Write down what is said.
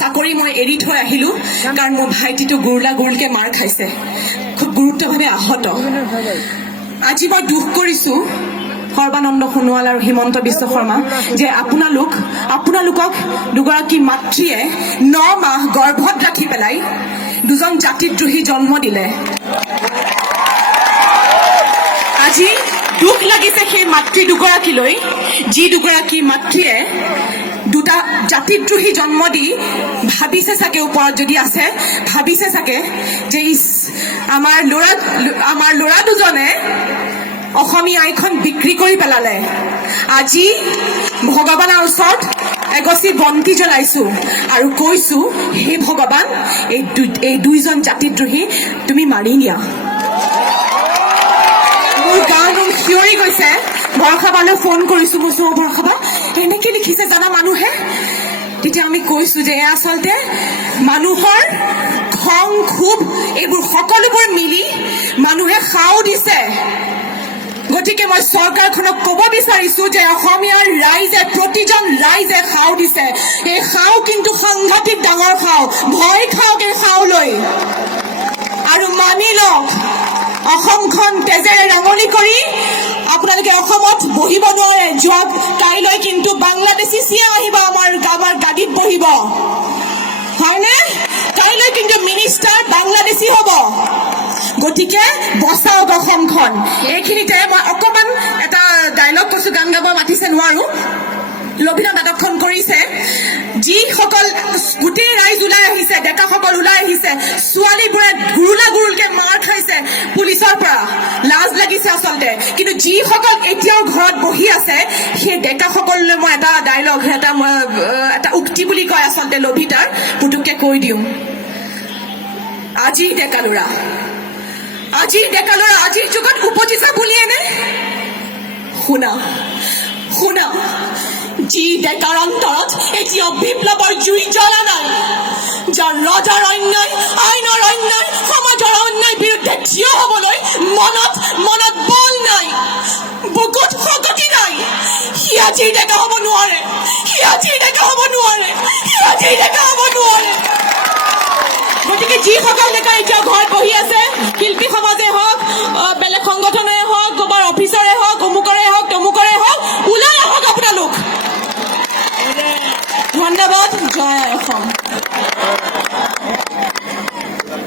চাকৰি মই এৰি থৈ আহিলোঁ কাৰণ মোৰ ভাইটিটো গুৰুলকৈ মাৰ খাইছে, খুব গুৰুত্বভাৱে আহত। আজি মই দুখ কৰিছোঁ সৰ্বানন্দ সোণোৱাল আৰু হিমন্ত বিশ্ব শৰ্মা যে আপোনালোকক দুগৰাকী মাতৃয়ে 9 মাহ গৰ্ভত ৰাখি পেলাই দুজন জাতিদ্ৰোহী জন্ম দিলে। আজি দুখ লাগিছে সেই মাতৃ দুগৰাকীলৈ, যি দুগৰাকী মাতৃয়ে দুটা জাতিদ্ৰোহী জন্ম দি ভাবিছে চাগে, ওপৰত যদি আছে ভাবিছে চাগে যে আমাৰ ল'ৰা দুজনে অসমীয়া আইখন বিক্ৰী কৰি পেলালে। আজি ভগৱানৰ ওচৰত এগছি বন্তি জ্বলাইছোঁ আৰু কৈছোঁ, হে ভগৱান, এই দুইজন জাতিদ্ৰোহী তুমি মাৰি নিয়া। মোৰ গাঁৱৰ নোম শিয়ৰি গৈছে। বৰষাবালৈ ফোন কৰিছোঁ, মই কৈছোঁ বৰষাবা এনেকৈ লিখিছে জানা মানুহে। তেতিয়া আমি কৈছোঁ যে এয়া আচলতে মানুহৰ খং ক্ষোভ এইবোৰ সকলোবোৰ মিলি মানুহে সাও দিছে। গতিকে মই চৰকাৰখনক ক'ব বিচাৰিছোঁ যে অসমীয়াৰ ৰাইজে, প্ৰতিজন ৰাইজে সাও দিছে। এই সাও কিন্তু সাংঘাতিক ডাঙৰ সাও, ভয় খাওক এই সাওলৈ আৰু মানি লওক। অসমখন তেজেৰে ৰঙলি কৰি আপোনালোকে অসমত বহিব নোৱাৰে। কাইলৈ কিন্তু বাংলাদেশী চিয়া আহিব, আমাৰ গাদীত বহিব, হয়নে? কাইলৈ কিন্তু মিনিষ্টাৰ বাংলাদেশী হ'ব। গতিকে বচাওক অসমখন। এইখিনিতে মই অকণমান এটা ডাইলগ কৈছোঁ, গান গাব মাতিছে নোৱাৰোঁ। লভিনা নাটকখন কৰিছে, যিসকল গোটেই ৰাইজ ওলাই আহিছে, ডেকাসকল ওলাই আহিছে, ছোৱালীবোৰে গুৰুলকৈ মাৰ খাইছে পুলিচৰ পৰা, লাজ লাগিছে আচলতে। কিন্তু যিসকল এতিয়াও ঘৰত বহি আছে সেই ডেকাসকললৈ মই এটা ডাইলগ, এটা উক্তি বুলি কয় আচলতে লভিতাৰ, পুতুককৈ কৈ দিওঁ। আজিৰ ডেকা ল'ৰা, আজিৰ যুগত উপজিছে বুলিয়েনে? শুনা, যি ডেকাৰ অন্তৰত এতিয়াও বিপ্লৱৰ জুই জ্বলা নাই, যাৰ ৰজাৰ অন্যায়, আইনৰ অন্যায়, সমাজৰ অন্যায় বিৰুদ্ধে থিয় হ'বলৈ মনত বল নাই, বুকুত শক্তি নাই, সি আজিৰ ডেকা হ'ব নোৱাৰে। গতিকে যিসকল ডেকা এতিয়া ঘৰত বহি আছে, শিল্পী সমাজ